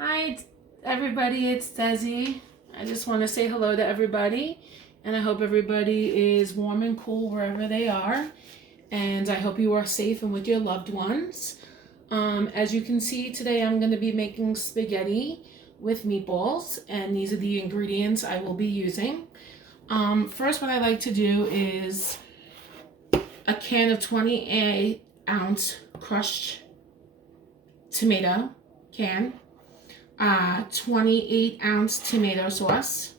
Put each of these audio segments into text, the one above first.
Hi, everybody. It's Desi. I just want to say hello to everybody, and I hope everybody is warm and cool wherever they are, and I hope you are safe and with your loved ones. As you can see, today I'm going to be making spaghetti with meatballs, and these are the ingredients I will be using. First, what I like to do is a can of 28-ounce crushed tomato can. 28-ounce tomato sauce,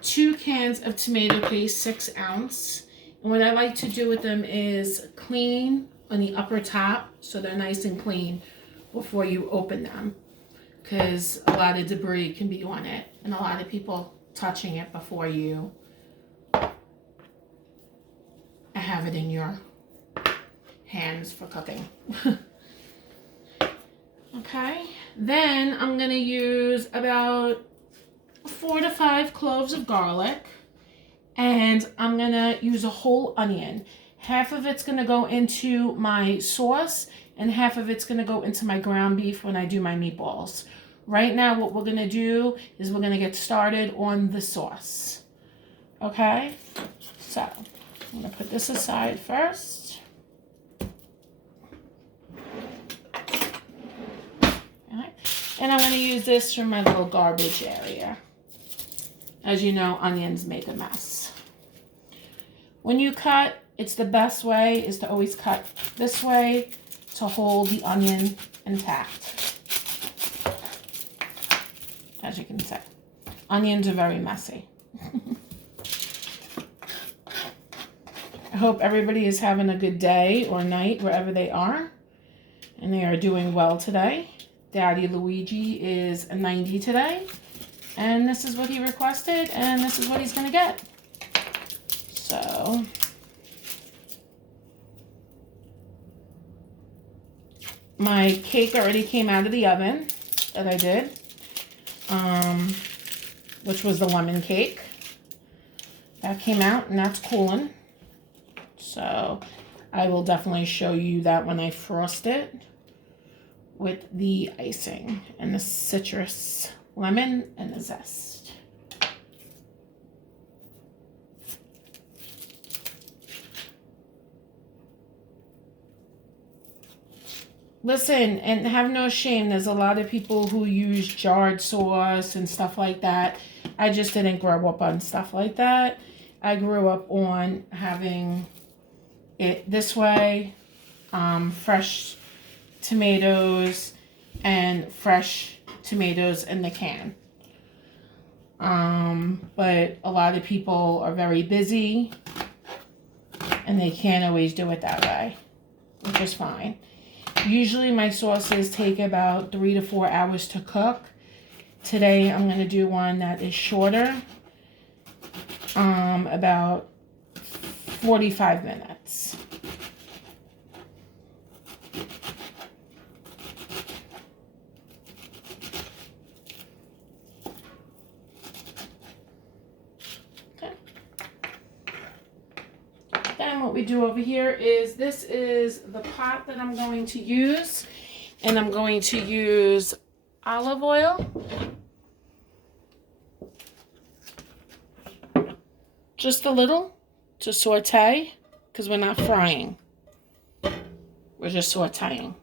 2 cans of tomato paste, 6-ounce. And what I like to do with them is clean on the upper top so they're nice and clean before you open them, because a lot of debris can be on it and a lot of people touching it before you have it in your hands for cooking. Okay, then I'm going to use about 4 to 5 cloves of garlic, and I'm going to use a whole onion. Half of it's going to go into my sauce, and half of it's going to go into my ground beef when I do my meatballs. Right now, what we're going to do is we're going to get started on the sauce. Okay, so I'm going to put this aside first. And I'm going to use this for my little garbage area. As you know, onions make a mess. When you cut, it's the best way is to always cut this way to hold the onion intact. As you can see, onions are very messy. I hope everybody is having a good day or night wherever they are, and they are doing well today. Daddy Luigi is a 90 today, and this is what he requested, and this is what he's going to get. So, my cake already came out of the oven that I did, which was the lemon cake. That came out, and that's cooling. So, I will definitely show you that when I frost it with the icing and the citrus lemon and the zest. Listen, and have no shame. There's a lot of people who use jarred sauce and stuff like that. I just didn't grow up on stuff like that. I grew up on having it this way, fresh tomatoes and fresh tomatoes in the can. But a lot of people are very busy and they can't always do it that way, which is fine. Usually my sauces take about 3 to 4 hours to cook. Today I'm going to do one that is shorter, about 45 minutes. Then what we do over here is, this is the pot that I'm going to use, and I'm going to use olive oil, just a little, to saute, because we're not frying, we're just sauteing.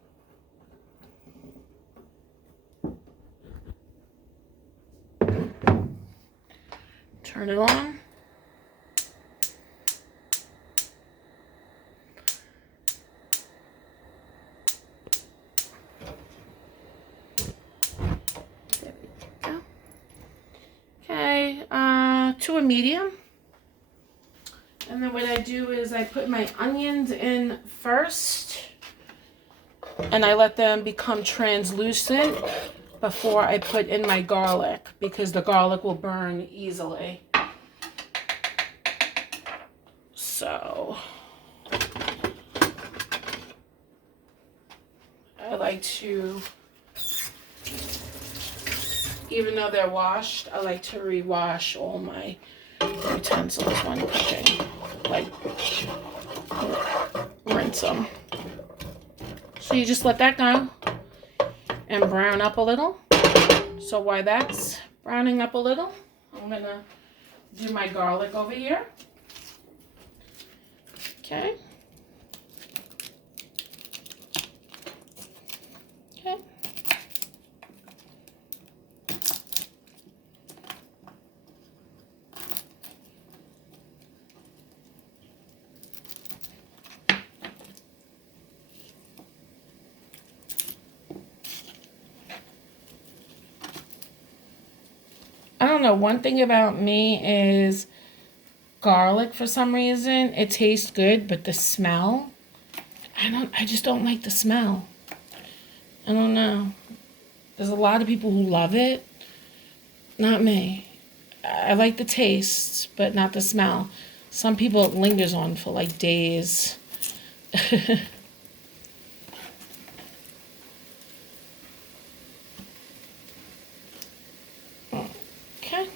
Turn it on. To a medium. And then what I do is I put my onions in first, and I let them become translucent before I put in my garlic, because the garlic will burn easily. So I like to, even though they're washed, I like to rewash all my utensils when cooking. Like, rinse them. So you just let that go. and brown up a little. So while that's browning up a little, I'm gonna do my garlic over here. Okay. Okay. I don't know, one thing about me is garlic, for some reason it tastes good, but the smell, I just don't like the smell. I don't know. There's a lot of people who love it. Not me. I like the taste, but not the smell. Some people it lingers on for like days. Okay.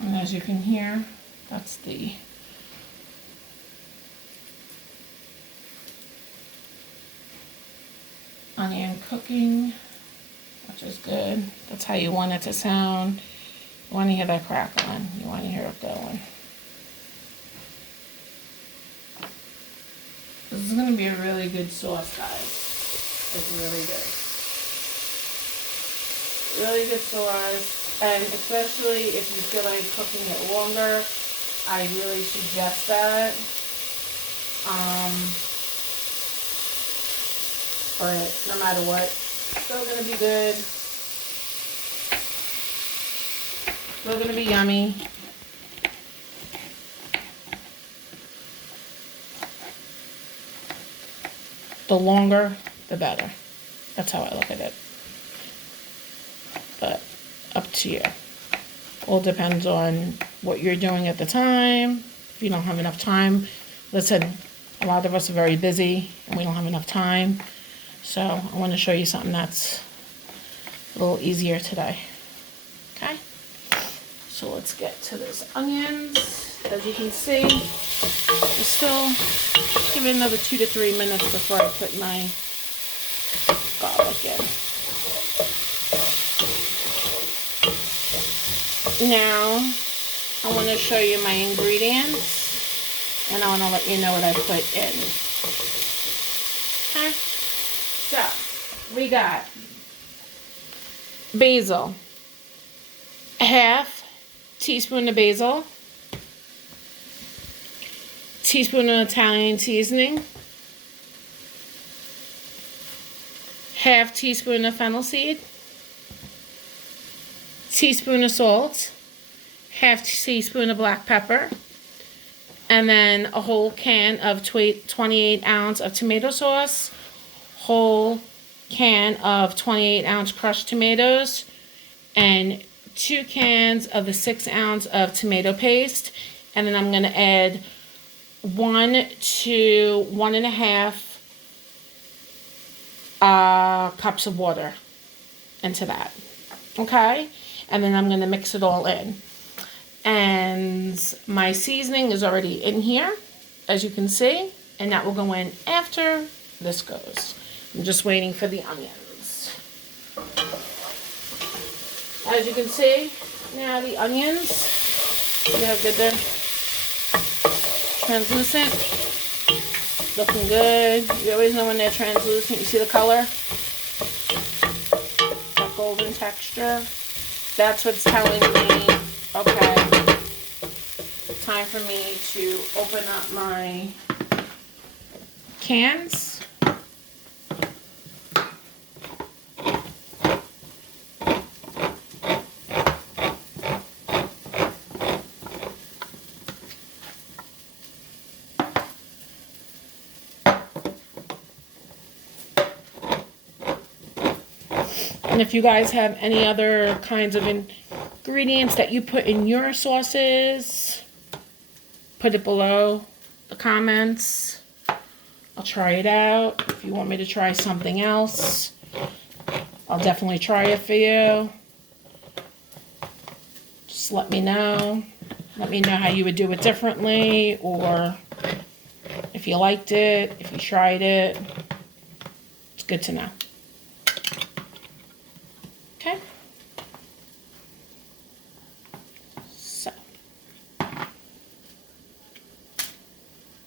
And as you can hear, that's the onion cooking, which is good. That's how you want it to sound. You want to hear that crackling. You want to hear it going. This is going to be a really good sauce, guys. It's really good. Really good sauce. And especially if you feel like cooking it longer, I really suggest that. But no matter what, still gonna be good. Still gonna be yummy. The longer, the better. That's how I look at it. But up to you. All depends on what you're doing at the time. If you don't have enough time, listen, a lot of us are very busy and we don't have enough time. So I want to show you something that's a little easier today. Okay? So let's get to those onions. As you can see, I still give it another 2 to 3 minutes before I put my garlic in. Now, I want to show you my ingredients, and I want to let you know what I put in. Okay? So, we got basil, half teaspoon of basil, teaspoon of Italian seasoning, half teaspoon of fennel seed, teaspoon of salt, half teaspoon of black pepper, and then a whole can of 28 ounce of tomato sauce, whole can of 28 ounce crushed tomatoes, and 2 cans of the 6 ounce of tomato paste. And then I'm going to add 1 to 1.5 cups of water into that. Okay? And then I'm going to mix it all in. And my seasoning is already in here, as you can see. And that will go in after this goes. I'm just waiting for the onions. As you can see, now the onions, see how good they're translucent? Looking good. You always know when they're translucent. You see the color? That golden texture. That's what's telling me, okay, time for me to open up my cans. And if you guys have any other kinds of ingredients that you put in your sauces, put it below the comments. I'll try it out. If you want me to try something else, I'll definitely try it for you. Just let me know. Let me know how you would do it differently, or if you liked it, if you tried it. It's good to know. Okay. So,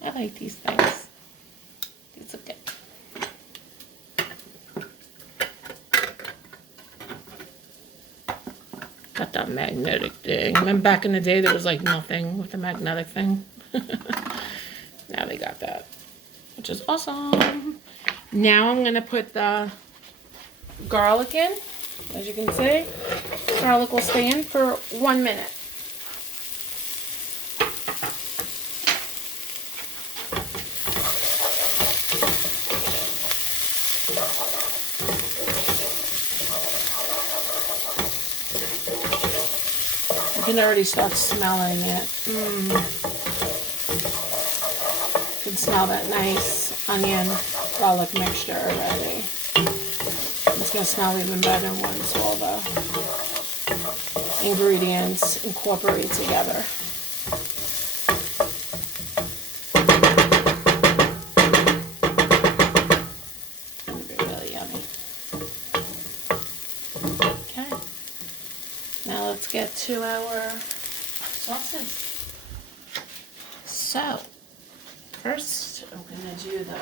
I like these things. These are good. Got that magnetic thing. Remember back in the day there was like nothing with the magnetic thing? Now they got that, which is awesome. Now I'm gonna put the garlic in. As you can see, garlic will stay in for 1 minute. You can already start smelling it. You can smell that nice onion garlic mixture already. It's going to smell even better once all the ingredients incorporate together. It's going to be really yummy. Okay. Now let's get to our sauces. So, first I'm going to do the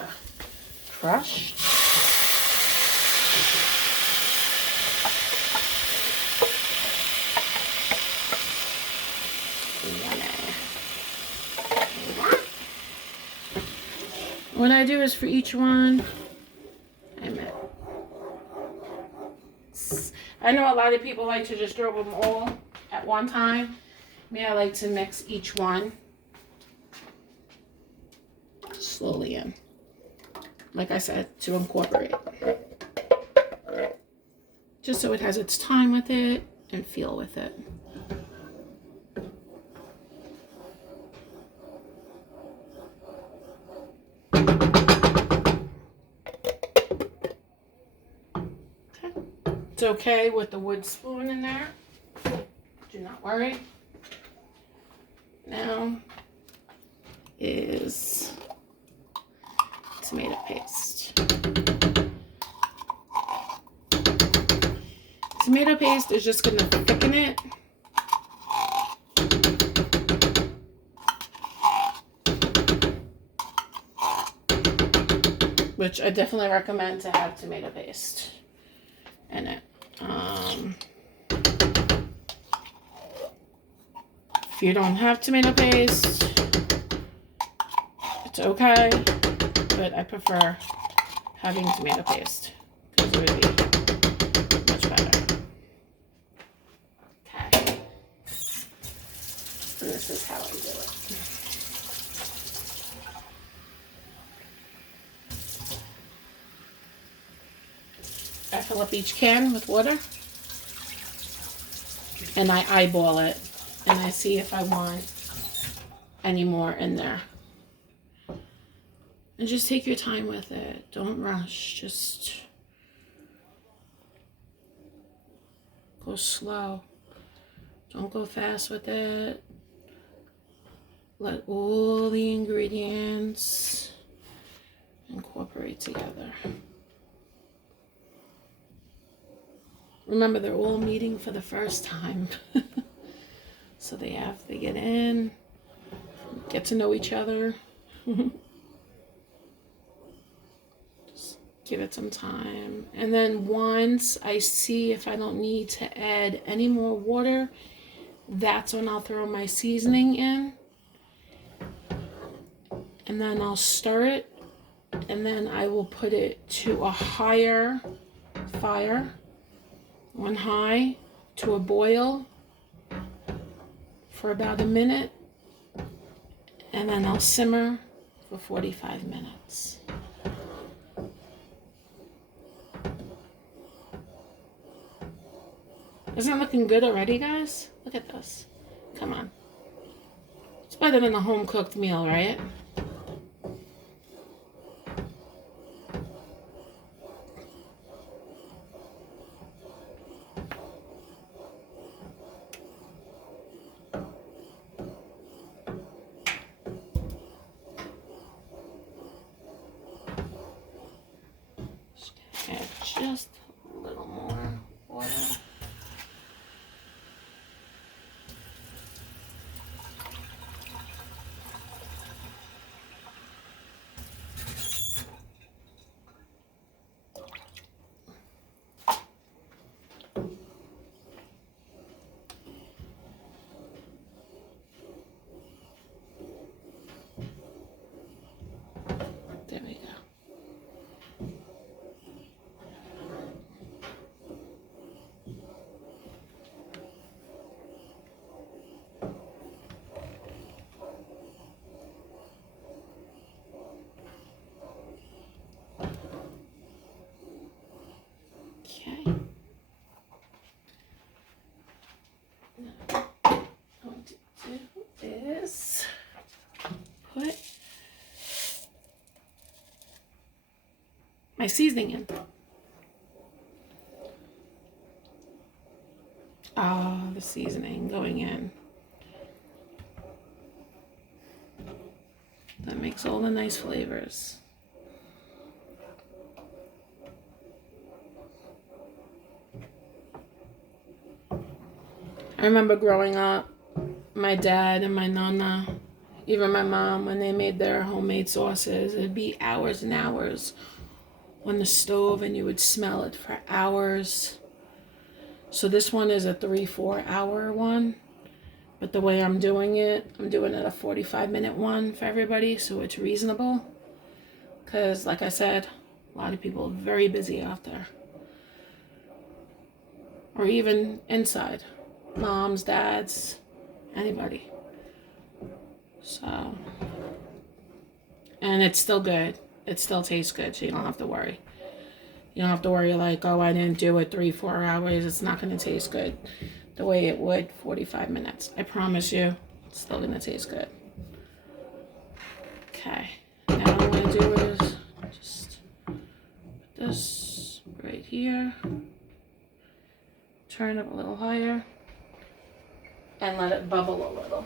crushed. What I do is for each one, I know a lot of people like to just throw them all at one time. Me, I like to mix each one slowly in. Like I said, to incorporate. Just so it has its time with it and feel with it. It's okay with the wood spoon in there. Do not worry. Now is tomato paste. Tomato paste is just going to thicken it. Which I definitely recommend to have tomato paste in it. If you don't have tomato paste, it's okay, but I prefer having tomato paste because it would be much better. Okay. And this is how I do it. I fill up each can with water and I eyeball it and I see if I want any more in there. And just take your time with it. Don't rush. Just go slow. Don't go fast with it. Let all the ingredients incorporate together. Remember, they're all meeting for the first time. So they have to get in, get to know each other. Just give it some time. And then once I see if I don't need to add any more water, that's when I'll throw my seasoning in. And then I'll stir it. And then I will put it to a higher fire. On high to a boil for about a minute, and then I'll simmer for 45 minutes. Isn't it looking good already, guys? Look at this. Come on. It's better than a home-cooked meal, right? put my seasoning in. Ah, the seasoning going in. That makes all the nice flavors. I remember growing up, my dad and my nana, even my mom, when they made their homemade sauces, it'd be hours and hours on the stove and you would smell it for hours. So this one is a 3-4 hour one, but the way I'm doing it a 45-minute one for everybody, so it's reasonable. Because like I said, a lot of people are very busy out there. Or even inside. Moms, dads, anybody. So, and it's still good. It still tastes good, so you don't have to worry. You don't have to worry like, oh, I didn't do it 3-4 hours. It's not going to taste good the way it would 45 minutes. I promise you, it's still going to taste good. Okay. Now what I'm going to do is just put this right here. Turn it a little higher. And let it bubble a little.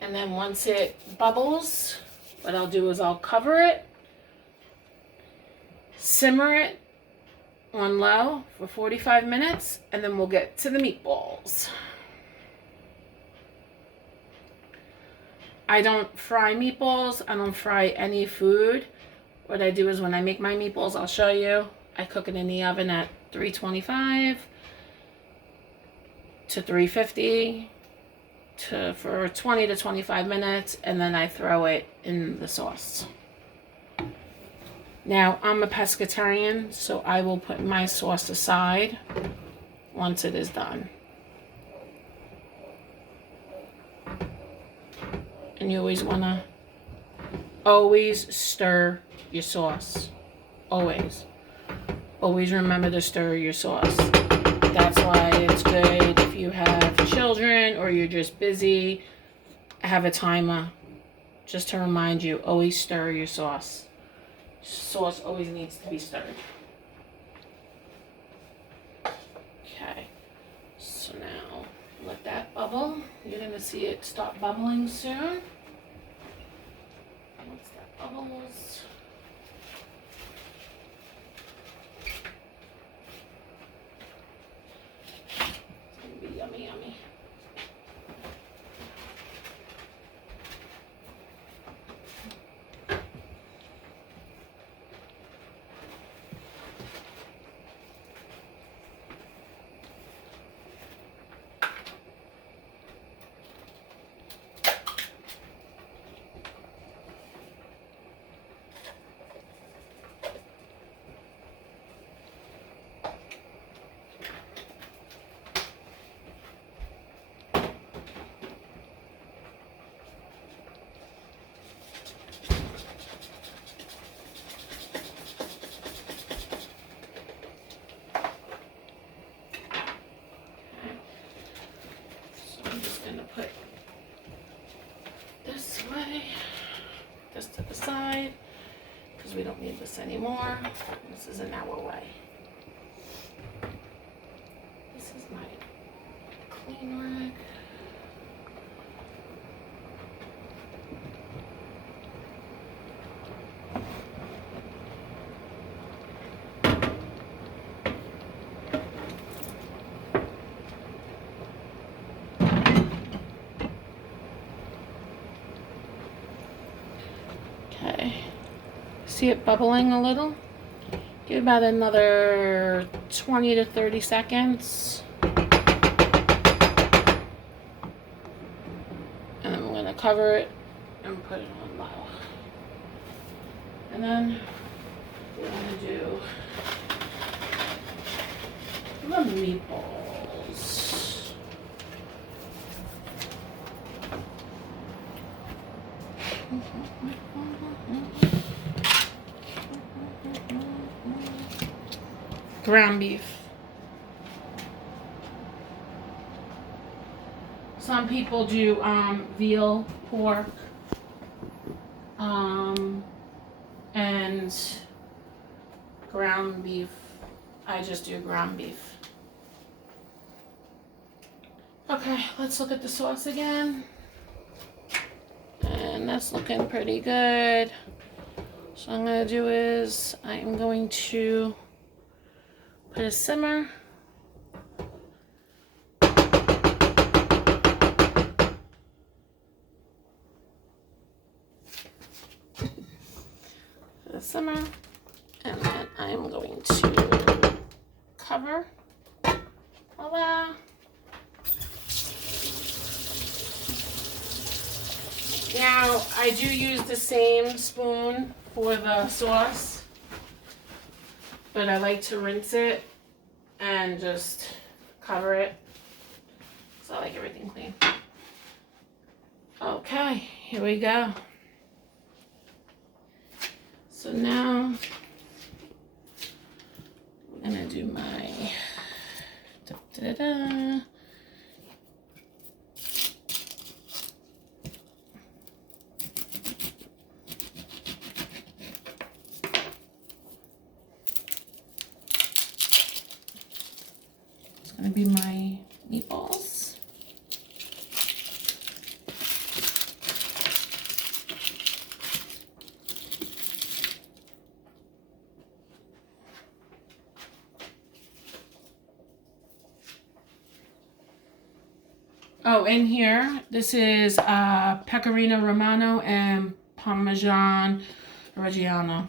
And then once it bubbles, what I'll do is I'll cover it, simmer it on low for 45 minutes, and then we'll get to the meatballs. I don't fry meatballs. I don't fry any food. What I do is when I make my meatballs, I'll show you. I cook it in the oven at 325 to 350 for 20 to 25 minutes, and then I throw it in the sauce. Now, I'm a pescatarian, so I will put my sauce aside once it is done. And you always want to stir your sauce. Always. Always remember to stir your sauce. That's why it's good if you have children or you're just busy. Have a timer just to remind you, always stir your sauce. Sauce always needs to be stirred. Okay. So now, let that bubble. You're going to see it start bubbling soon. Once that bubbles, it's going to be yummy, yummy. Put this way, this to the side, because we don't need this anymore. This is an hour away. This is my clean rag. Okay, see it bubbling a little? Give about another 20 to 30 seconds. And then we're going to cover it and put it on low. And then we're going to do the meatballs. Ground beef. Some people do veal, pork, and ground beef. I just do ground beef. Okay, let's look at the sauce again. And that's looking pretty good. So what I'm going to do is I am going to put a simmer. Simmer, and then I'm going to cover. Voila. Now I do use the same spoon for the sauce, but I like to rinse it and just cover it, so I like everything clean. Okay, here we go. So now I'm gonna do my da-da-da. It's gonna be my meatballs. Oh, in here, this is Pecorino Romano and Parmesan Reggiano.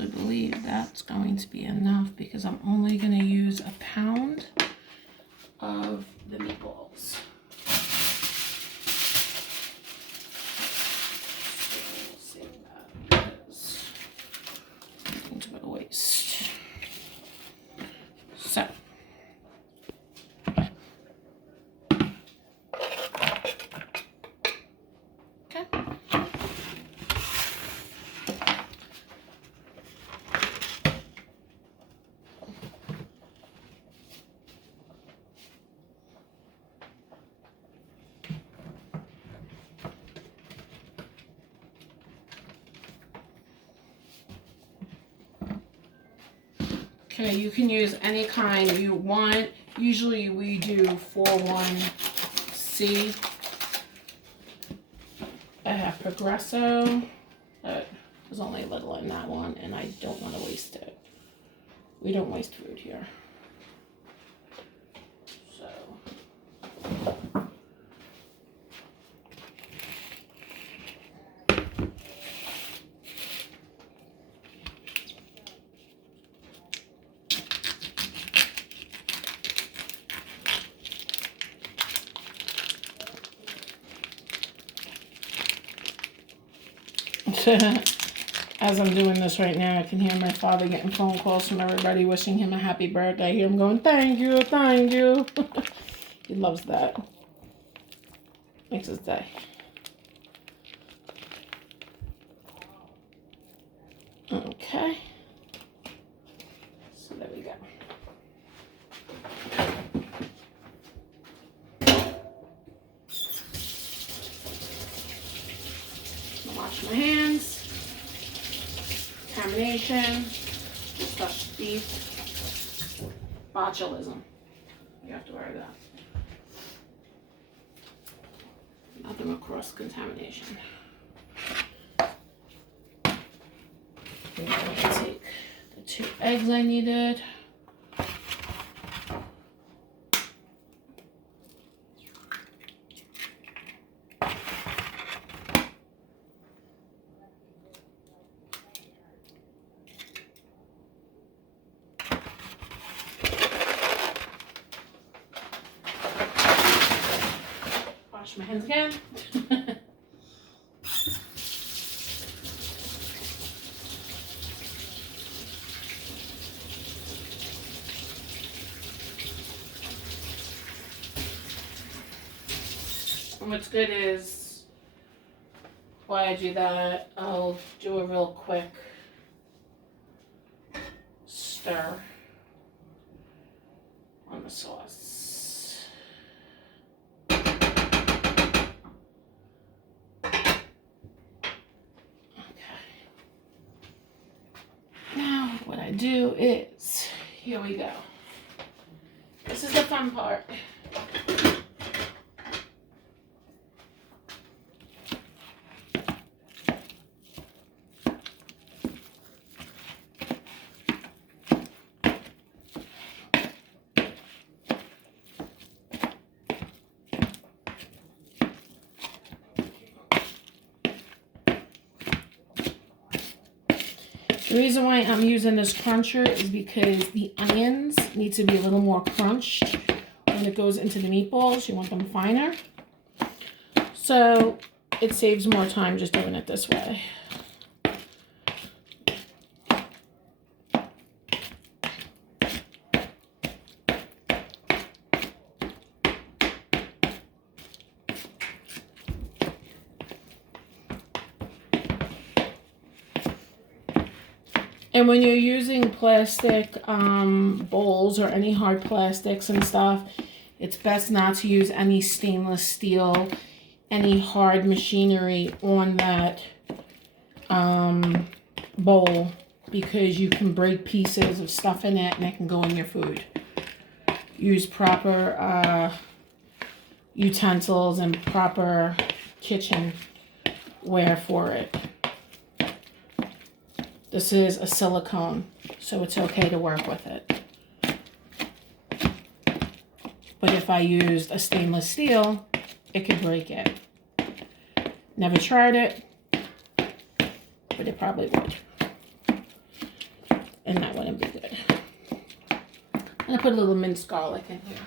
I believe that's going to be enough because I'm only going to use a pound of the meatballs. So we'll save that because I'm going to go to waste. So. Okay, you can use any kind you want. Usually we do 41C. I have Progresso, but there's only a little in that one, and I don't want to waste it. We don't waste food here. So. As I'm doing this right now, I can hear my father getting phone calls from everybody wishing him a happy birthday. I hear him going, thank you, thank you. He loves that. Makes his day. Okay. So there we go. Wash my hands. Contamination. Stuffed beef. Botulism. You have to wear that. Nothing will cross contamination. I'm going to take the 2 eggs I needed. my hands again. And what's good is, while I do that, I'll do a real quick stir on the sauce. Okay. Now what I do is, here we go. This is the fun part. The reason why I'm using this cruncher is because the onions need to be a little more crunched when it goes into the meatballs. You want them finer. So it saves more time just doing it this way. And when you're using plastic bowls or any hard plastics and stuff, it's best not to use any stainless steel, any hard machinery on that bowl, because you can break pieces of stuff in it and it can go in your food. Use proper utensils and proper kitchenware for it. This is a silicone, so it's okay to work with it. But if I used a stainless steel, it could break it. Never tried it, but it probably would. And that wouldn't be good. I'm gonna put a little minced garlic in here.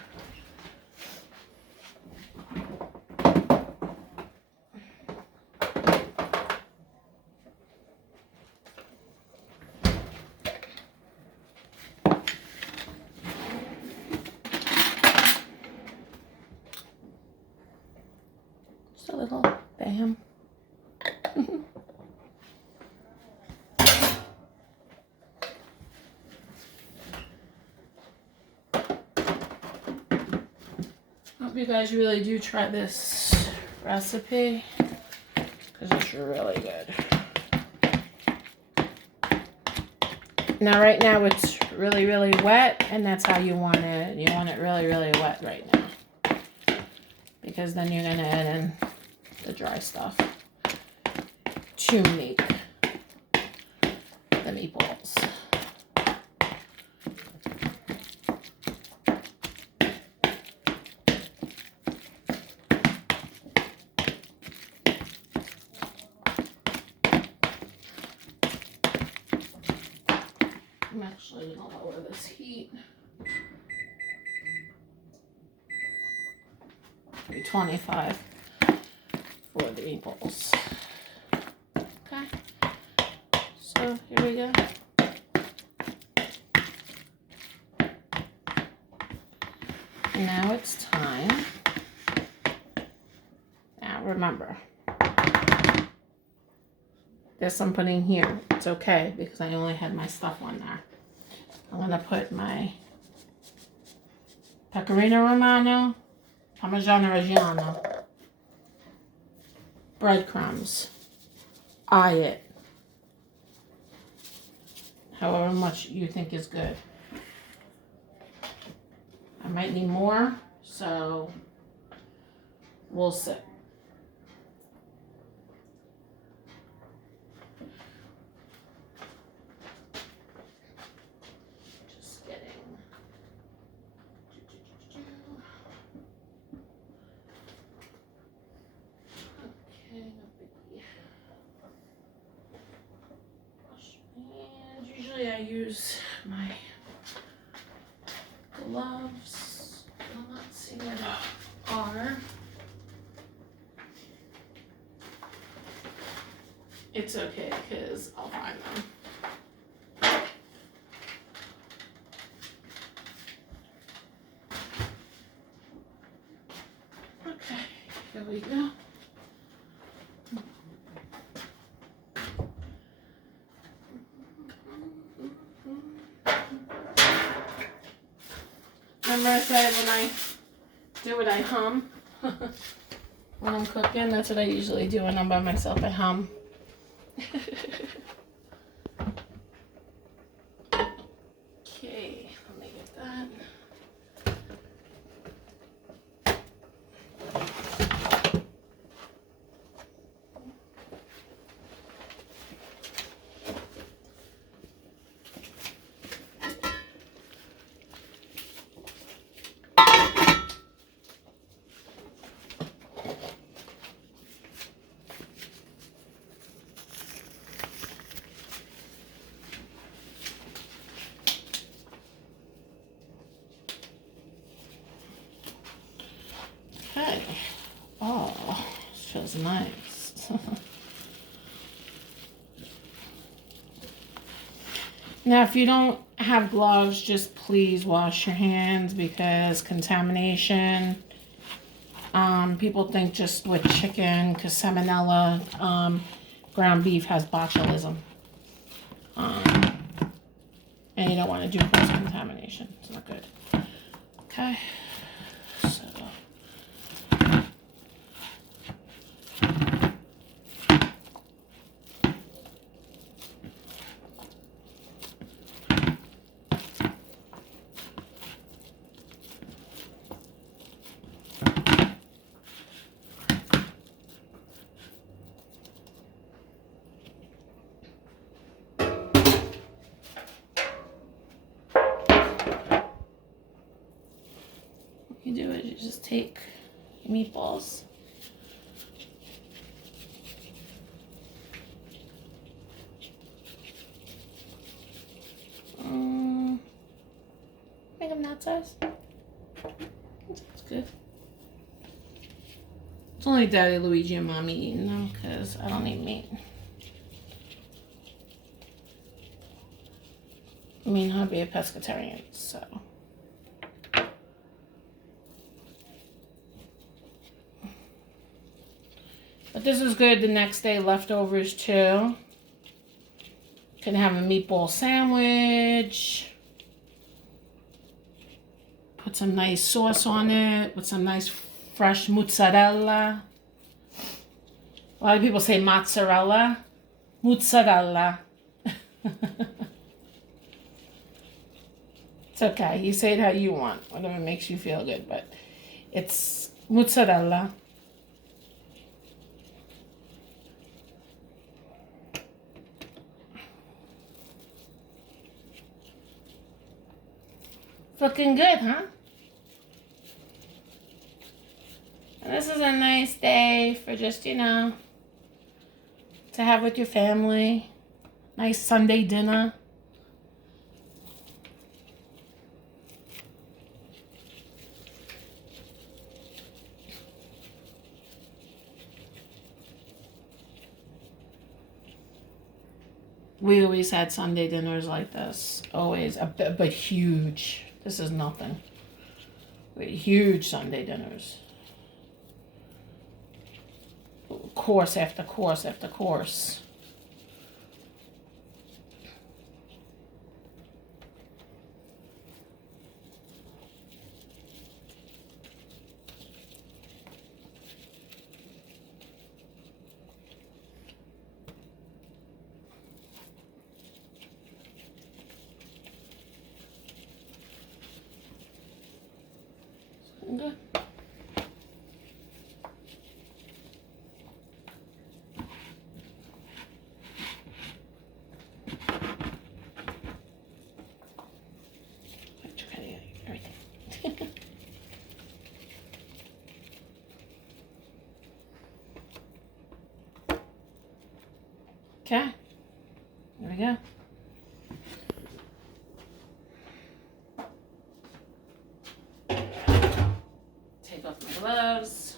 Just a little bam. Hope you guys really do try this recipe, because it's really good. Now right now it's really, really wet, and that's how you want it. You want it really, really wet right now, because then you're gonna add in the dry stuff to make the meatballs. I'm actually gonna lower this heat. 325 for the meatballs. Okay, so here we go. And now it's time. Now remember, this I'm putting here. It's okay because I only had my stuff on there. I'm gonna put my pecorino romano, parmigiano reggiano, breadcrumbs. Eye it. However much you think is good. I might need more, so we'll see. Just getting. Okay, no biggie. Wash my hands. Usually I use my gloves. Well, let's see where they are. It's okay, because I'll find them. Okay, here we go. Remember I said when I do it, I hum? When I'm cooking, that's what I usually do when I'm by myself, I hum. Okay, let me get that. Okay. Oh, this feels nice. Now, if you don't have gloves, just please wash your hands because contamination. People think just with chicken, because salmonella, ground beef has botulism. And you don't want to do cross-contamination. It's not good. Okay. So. You do it, you just take your meatballs. Make them that size. That's good. It's only Daddy, Luigi, and Mommy eating them because I don't eat meat. I mean, I'll be a pescatarian, so. But this is good the next day, leftovers too. Can have a meatball sandwich. Put some nice sauce on it with some nice fresh mozzarella. A lot of people say mozzarella. Mozzarella. It's okay. You say it how you want, whatever makes you feel good, but it's mozzarella. Looking good, huh? And this is a nice day for just, you know, to have with your family. Nice Sunday dinner. We always had Sunday dinners like this. Always. But huge. This is nothing. Huge Sunday dinners. Course after course after course. Good. Everything. Okay. There we go. Take off my gloves.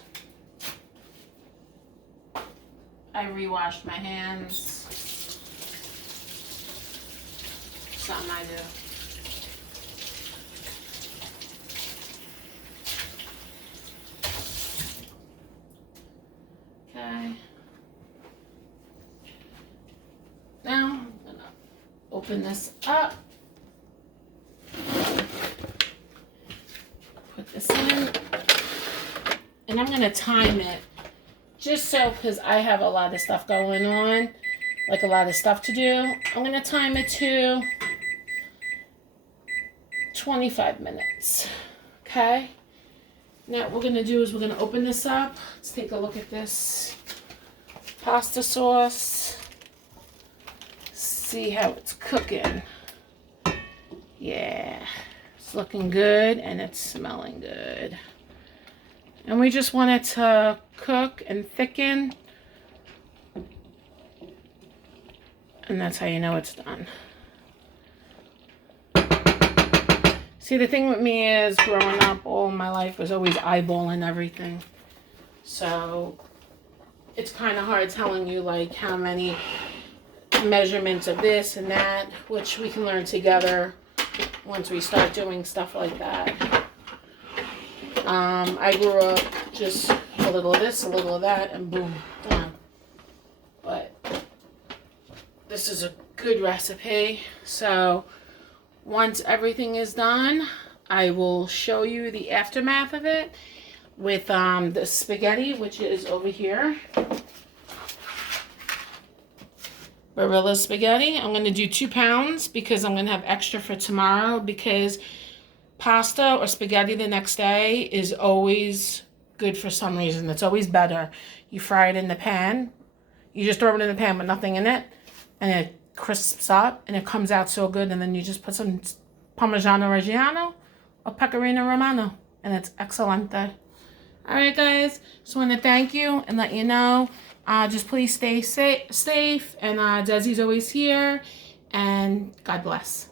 I rewashed my hands. Something I do. Okay. Now I'm gonna open this up. Put this in. And I'm gonna time it. Just so, because I have a lot of stuff going on, like a lot of stuff to do. I'm going to time it to 25 minutes. Okay? Now what we're going to do is we're going to open this up. Let's take a look at this pasta sauce. See how it's cooking. Yeah. It's looking good and it's smelling good. And we just want it to cook and thicken. And that's how you know it's done. See, the thing with me is growing up all my life was always eyeballing everything. So it's kind of hard telling you like how many measurements of this and that, which we can learn together once we start doing stuff like that. I grew up just a little of this, a little of that, and boom, done. But this is a good recipe. So once everything is done, I will show you the aftermath of it with the spaghetti, which is over here. Barilla spaghetti. I'm going to do 2 pounds because I'm going to have extra for tomorrow, because pasta or spaghetti the next day is always good for some reason. It's always better. You fry it in the pan. You just throw it in the pan with nothing in it, and it crisps up, and it comes out so good. And then you just put some Parmigiano Reggiano or Pecorino Romano, and it's excelente. All right, guys. Just want to thank you and let you know. Just please stay safe. And Desi's always here. And God bless.